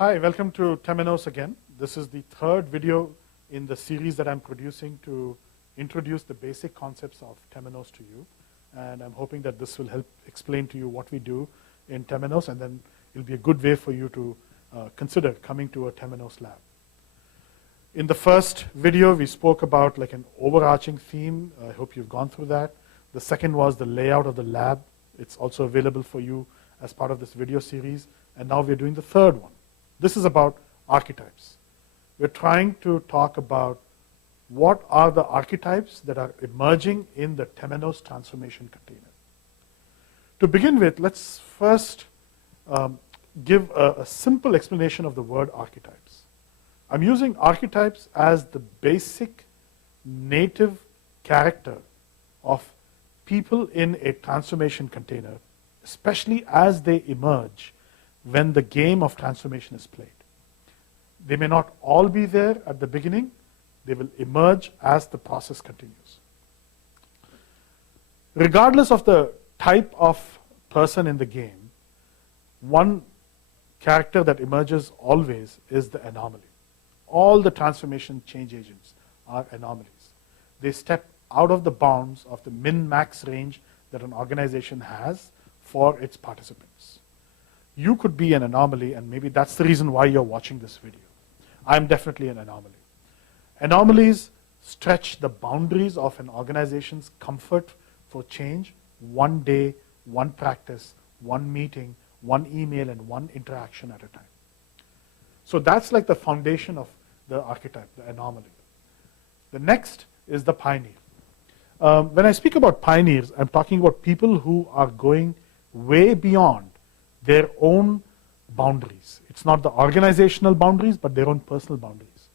Hi, welcome to Temenos again. This is the third video in the series that I'm producing to introduce the basic concepts of Temenos to you. And I'm hoping that this will help explain to you what we do in Temenos, and then it'll be a good way for you to consider coming to a Temenos lab. In the first video, we spoke about like an overarching theme. I hope you've gone through that. The second was the layout of the lab. It's also available for you as part of this video series. And now we're doing the third one. This is about archetypes. We're trying to talk about what are the archetypes that are emerging in the Temenos transformation container. To begin with, let's first give a simple explanation of the word archetypes. I'm using archetypes as the basic native character of people in a transformation container, especially as they emerge when the game of transformation is played. They may not all be there at the beginning. They will emerge as the process continues. Regardless of the type of person in the game, one character that emerges always is the anomaly. All the transformation change agents are anomalies. They step out of the bounds of the min-max range that an organization has for its participants. You could be an anomaly, and maybe that's the reason why you're watching this video. I'm definitely an anomaly. Anomalies stretch the boundaries of an organization's comfort for change, one day, one practice, one meeting, one email, and one interaction at a time. So that's like the foundation of the archetype, the anomaly. The next is the pioneer. When I speak about pioneers, I'm talking about people who are going way beyond their own boundaries. It's not the organizational boundaries, but their own personal boundaries.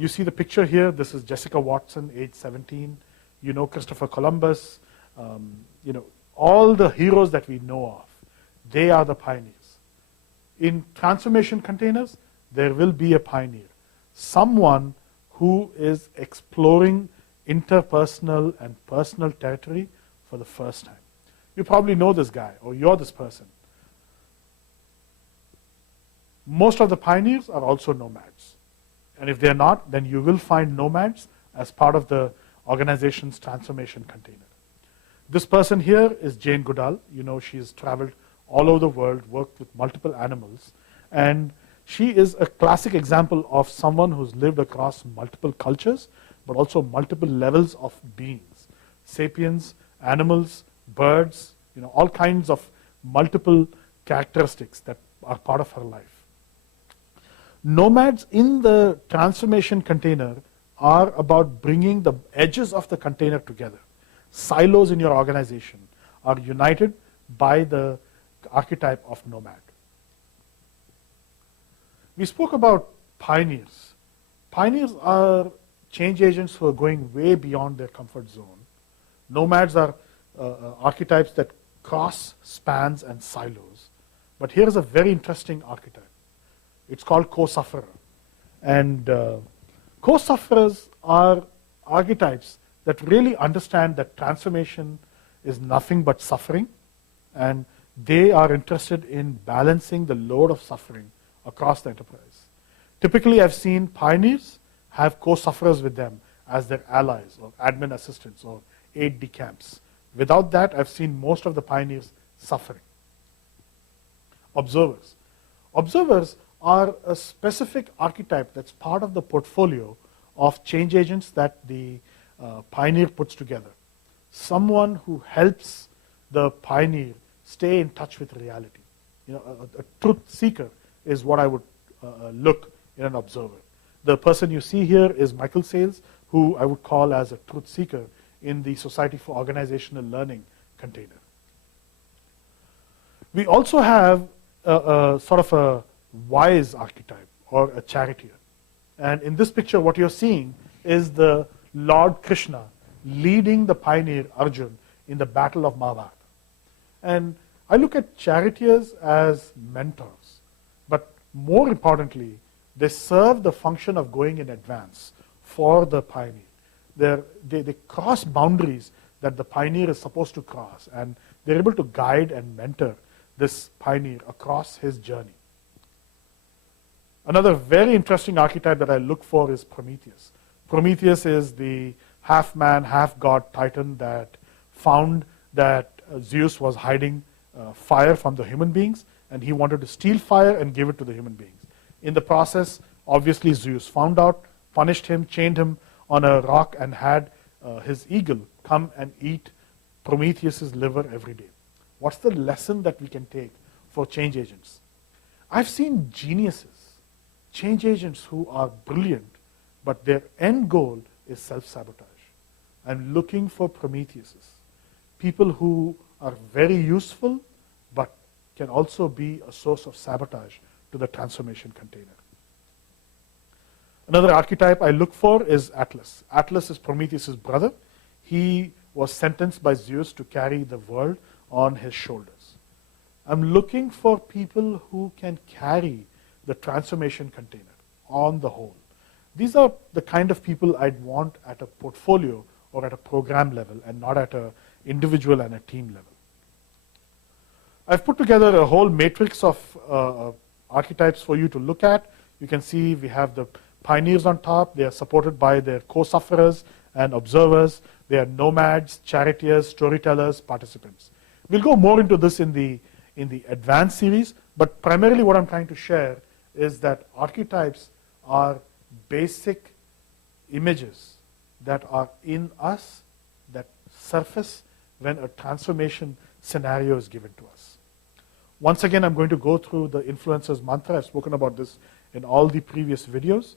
You see the picture here. This is Jessica Watson, age 17. You know Christopher Columbus. All the heroes that we know of. They are the pioneers. In transformation containers, there will be a pioneer. Someone who is exploring interpersonal and personal territory for the first time. You probably know this guy, or you're this person. Most of the pioneers are also nomads. And if they're not, then you will find nomads as part of the organization's transformation container. This person here is Jane Goodall. You know, she's traveled all over the world, worked with multiple animals, and she is a classic example of someone who's lived across multiple cultures, but also multiple levels of beings. Sapiens, animals, birds, all kinds of multiple characteristics that are part of her life. Nomads in the transformation container are about bringing the edges of the container together. Silos in your organization are united by the archetype of nomad. We spoke about pioneers. Pioneers are change agents who are going way beyond their comfort zone. Nomads are archetypes that cross spans and silos. But here is a very interesting archetype. It's called co-sufferer. And co-sufferers are archetypes that really understand that transformation is nothing but suffering, and they are interested in balancing the load of suffering across the enterprise. Typically, I've seen pioneers have co-sufferers with them as their allies or admin assistants or aide-de-camps. Without that, I've seen most of the pioneers suffering. Observers. Observers are a specific archetype that's part of the portfolio of change agents that the pioneer puts together. Someone who helps the pioneer stay in touch with reality. A truth seeker is what I would look in an observer. The person you see here is Michael Sales, who I would call as a truth seeker in the Society for Organizational Learning container. We also have sort of a wise archetype or a charioteer. And in this picture, what you're seeing is the Lord Krishna leading the pioneer Arjun in the Battle of Mahabharata. And I look at charioteers as mentors, but more importantly, they serve the function of going in advance for the pioneer. They cross boundaries that the pioneer is supposed to cross, and they're able to guide and mentor this pioneer across his journey. Another very interesting archetype that I look for is Prometheus. Prometheus is the half-man, half-god titan that found that Zeus was hiding fire from the human beings, and he wanted to steal fire and give it to the human beings. In the process, obviously Zeus found out, punished him, chained him on a rock, and had his eagle come and eat Prometheus's liver every day. What's the lesson that we can take for change agents? I've seen geniuses, change agents who are brilliant, but their end goal is self-sabotage. I'm looking for Prometheuses, people who are very useful, but can also be a source of sabotage to the transformation container. Another archetype I look for is Atlas. Atlas is Prometheus' brother. He was sentenced by Zeus to carry the world on his shoulders. I'm looking for people who can carry the transformation container on the whole. These are the kind of people I'd want at a portfolio or at a program level, and not at an individual and a team level. I've put together a whole matrix of archetypes for you to look at. You can see we have the pioneers on top. They are supported by their co-sufferers and observers. They are nomads, charioteers, storytellers, participants. We'll go more into this in the advanced series, but primarily what I'm trying to share is that archetypes are basic images that are in us, that surface when a transformation scenario is given to us. Once again, I'm going to go through the influencer's mantra. I've spoken about this in all the previous videos.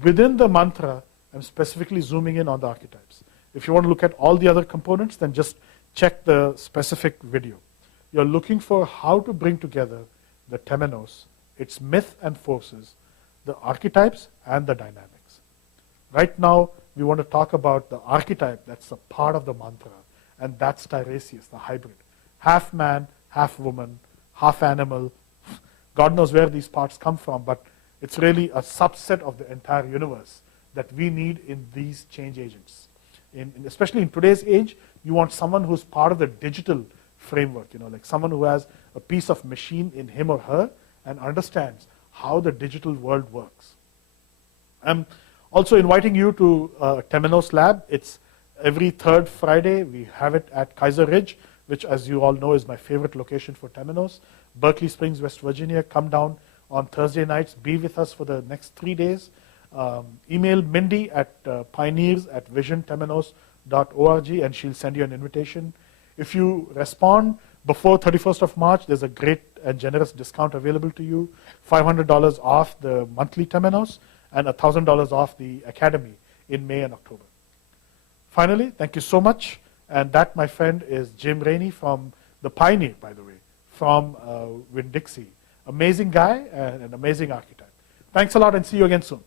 Within the mantra, I'm specifically zooming in on the archetypes. If you want to look at all the other components, then just check the specific video. You're looking for how to bring together the Temenos, its myth and forces, the archetypes, and the dynamics. Right now, we want to talk about the archetype that's a part of the mantra, and that's Tiresias, the hybrid. Half man, half woman, half animal. God knows where these parts come from, but it's really a subset of the entire universe that we need in these change agents. Especially in today's age, you want someone who's part of the digital framework, like someone who has a piece of machine in him or her and understands how the digital world works. I'm also inviting you to Temenos Lab. It's every third Friday. We have it at Kaiser Ridge, which, as you all know, is my favorite location for Temenos. Berkeley Springs, West Virginia. Come down on Thursday nights. Be with us for the next 3 days. Email Mindy at pioneers@visiontemenos.org, and she'll send you an invitation. If you respond before 31st of March, there's a great and generous discount available to you. $500 off the monthly Temenos and $1,000 off the Academy in May and October. Finally, thank you so much. And that, my friend, is Jim Rainey from the Pioneer, by the way, from Winn-Dixie. Amazing guy and an amazing archetype. Thanks a lot, and see you again soon.